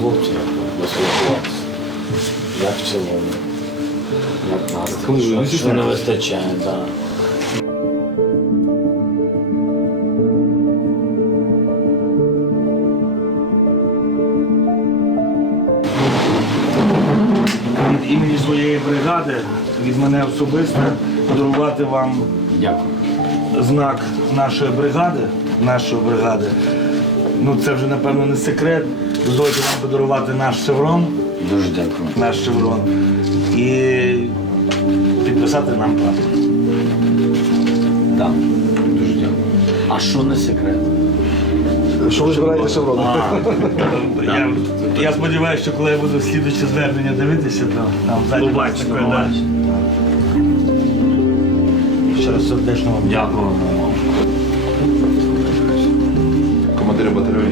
хлопців поспілкуватися. Як в цілому. Як Коли що, що не вистачає, так. Від імені своєї бригади, від мене особисто, подарувати вам Дякую. знак нашої бригади, нашої бригади. Ну це вже напевно не секрет. Дозвольте нам подарувати наш шеврон, Дуже дякую. наш шеврон і підписати нам прапор. Так. Дуже дякую. А що не секрет? Що ви збираєте шеврони? Я, я сподіваюся, що коли я буду слідуюче звернення дивитися, то там ззаді Побачите, да. побачите. Ще раз сердечно вам дякую. Дякую. Командири